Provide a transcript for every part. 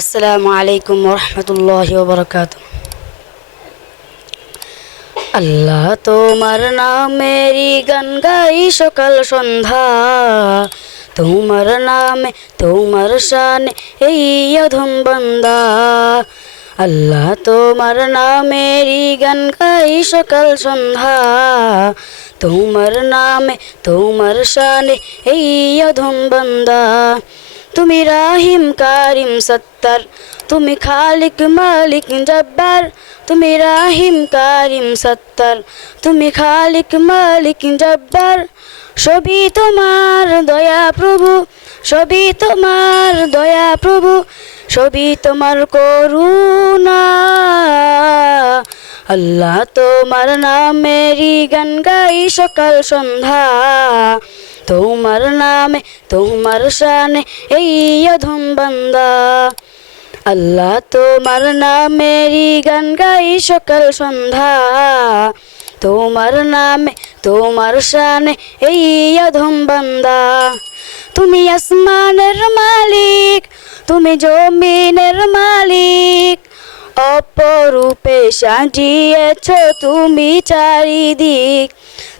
আসসালামু আলাইকুম রহমতুল্লাহ বরকাত আল্লাহ তোমার নামেরই গান গাই সকাল সন্ধ্যা। তোমার নামে, তোমার শানে এই অধম বান্দা। আল্লাহ তোমার নামেরই গান গাই সকাল সন্ধ্যা। তোমার নামে, তোমার শানে এই অধম বান্দা। তুমি রাহিম কারিম সত্তর তুমি খালিক মালিক জব্বার তুমি রাহিম কারিম সত্তর তুমি খালিক মালিক জব্বার সবই তোমার দয়া প্রভু সবই তোমার দয়া প্রভু সবই তোমার করুণা আল্লাহ তোমার নামেরই গান গাই সকাল সন্ধ্যা তোমার নামে, তোমার শানে এই অধম বান্দা। আল্লাহ তোমার নামেরই গান গাই সকাল সন্ধ্যা। তোমার নামে, তোমার শানে এই অধম বান্দা। তুমি আসমানের মালিক, তুমি জমিনের মালিক। অপরূপে সাজিয়েছ তুমি চারিদিক।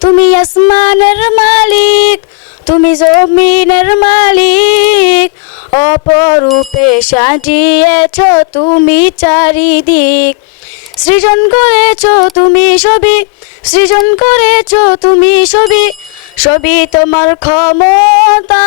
তুমি আসমানের মালিক, তুমি জমিনের মালিক। অপরূপে সাজিয়েছ তুমি চারিদিক। সৃজন করেছ তুমি সবই সৃজন করেছ তুমি সবই সবই তোমার ক্ষমতা।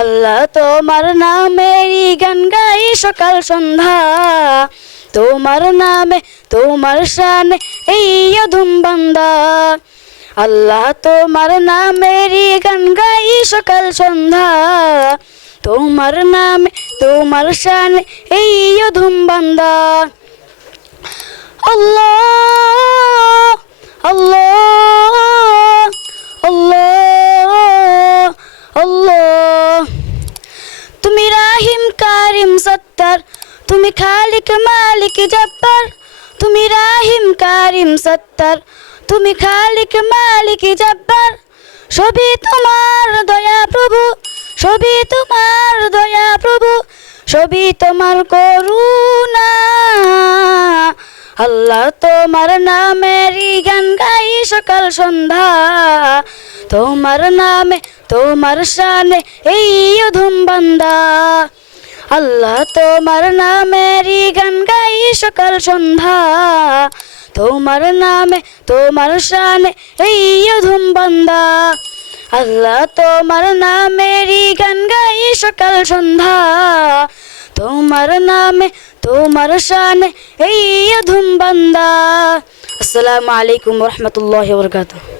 আল্লাহ তোমার নামেরই গান গাই সকাল সন্ধ্যা। তোমার নামে, তোমার শানে এই অধম বান্দা। আল্লাহ তোমার নামেরই গান গাই সকাল সন্ধ্যা। তোমার নামে, তোমার শানে এই অধম বান্দা। আল্লাহ আল্লাহ আল্লাহ তুমি রাহিম কারিম সত্তর। তুমি খালিক মালিক জব্বার। তুমি রাহিম কারিম সত্তর। তুমি খালিক মালিক জব্বার। সবই তোমার দয়া প্রভু। সবই তোমার দয়া প্রভু। সবই তোমার করুণা। আল্লাহ তোমার নামেরই গান গাই সকাল সন্ধ্যা। তোমার নামে, তোমার শানে এই অধম বান্দা। আল্লাহ তোমার নামেরই গান গাই সকাল সন্ধ্যা। তোমার নামে, তোমার শানে এই অধম বান্দা। আল্লাহ তোমার নামেরই গান গাই সকাল সন্ধ্যা। তোমার নামে, তোমার শানে এই অধম বান্দা। আসসালামু আলাইকুম রহমতুল্লাহ বরকাতুহ।